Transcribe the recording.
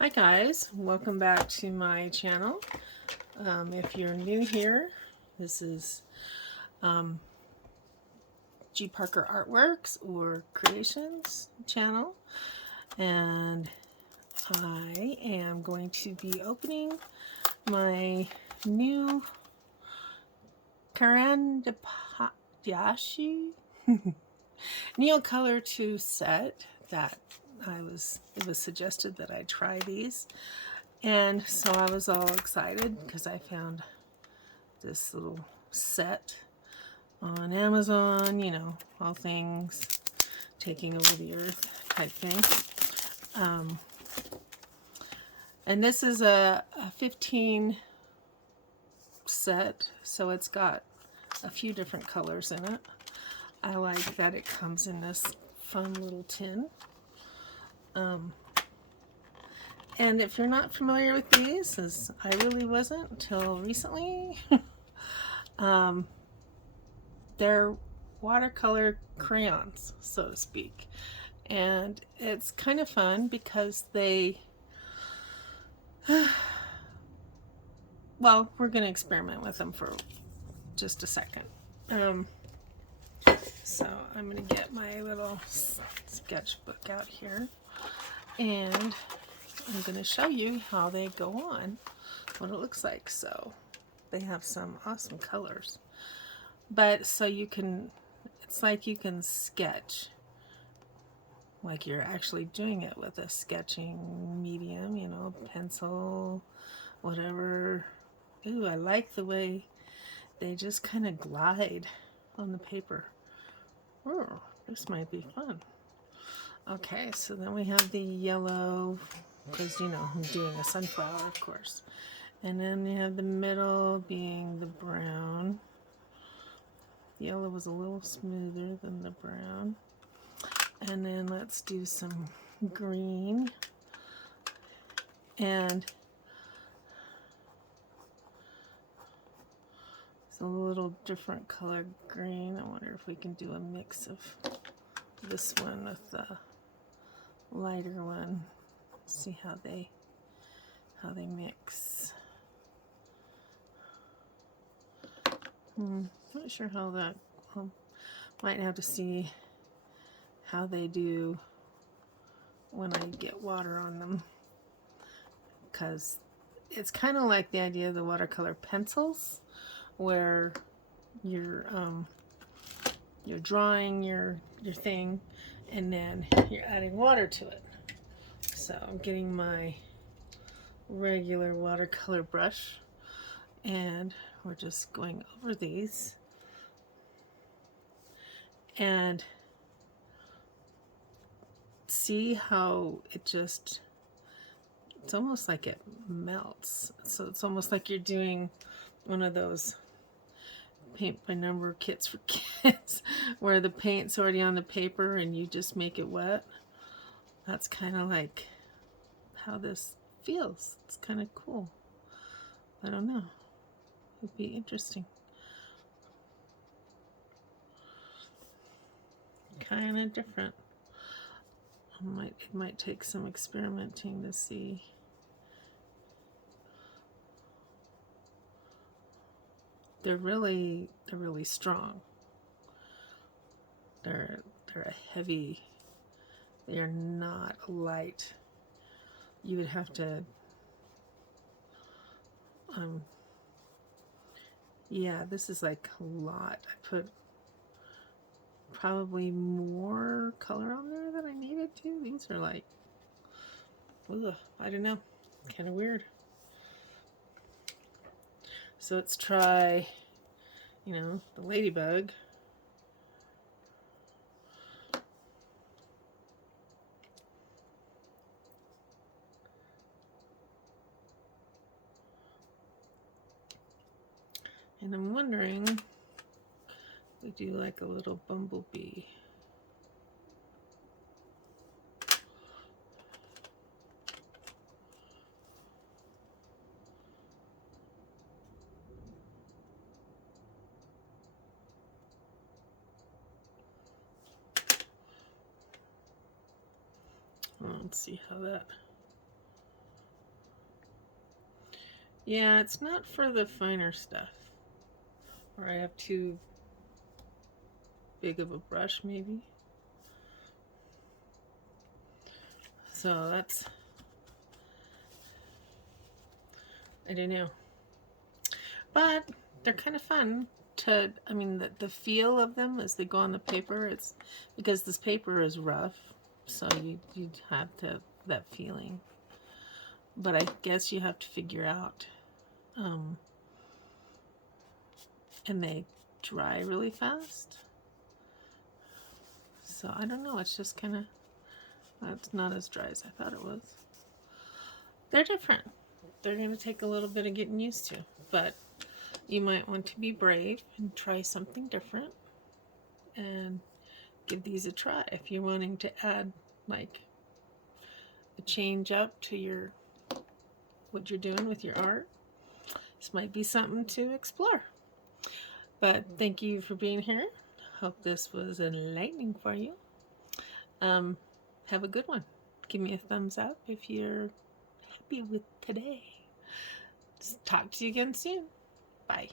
Hi guys, welcome back to my channel. If you're new here, this is G. Parker Artworks or Creations channel, and I am going to be opening my new Caran Neocolor II set that it was suggested that I try these, and so I was all excited because I found this little set on Amazon, you know, all things taking over the earth type thing. And this is a 15 set, so it's got a few different colors in it. I like that it comes in this fun little tin. And if you're not familiar with these, as I really wasn't until recently, they're watercolor crayons, so to speak. And it's kind of fun because they, well, we're going to experiment with them for just a second. So I'm going to get my little sketchbook out here, and I'm going to show you how they go on, what it looks like. So they have some awesome colors, but so you can, it's like you can sketch like you're actually doing it with a sketching medium, you know, pencil, whatever. Ooh, I like the way they just kind of glide on the paper. Oh, this might be fun. Okay, so then we have the yellow, because, you know, I'm doing a sunflower, of course. And then we have the middle being the brown. The yellow was a little smoother than the brown. And then let's do some green. And it's a little different color green. I wonder if we can do a mix of this one with the lighter one. See how they mix. Not sure how that, might have to see how they do when I get water on them, because it's kind of like the idea of the watercolor pencils, where you're drawing your thing and then you're adding water to it. So I'm getting my regular watercolor brush and we're just going over these, and see how it just, it's almost like it melts. So it's almost like you're doing one of those paint by number kits for kids where the paint's already on the paper and you just make it wet. That's kind of like how this feels. It's kind of cool. I don't know. It'd be interesting. Kind of different. It might take some experimenting to see. They're really strong. They're a heavy. They are not light. You would have to, yeah, this is like a lot. I put probably more color on there than I needed to. These are like, ugh, I don't know, kind of weird. So let's try, you know, the ladybug. And I'm wondering if we do like a little bumblebee. Let's see how that. Yeah, it's not for the finer stuff. Or I have too big of a brush, maybe. So that's, I don't know. But they're kind of fun to, I mean, the feel of them as they go on the paper, it's because this paper is rough, so you have to, that feeling. But I guess you have to figure out, and they dry really fast. So I don't know, it's just kind of, it's not as dry as I thought it was. They're different. They're going to take a little bit of getting used to, but you might want to be brave and try something different and give these a try if you're wanting to add like a change up to your, what you're doing with your art. This might be something to explore. But thank you for being here. Hope this was enlightening for you. Have a good one. Give me a thumbs up if you're happy with today. Talk to you again soon. Bye.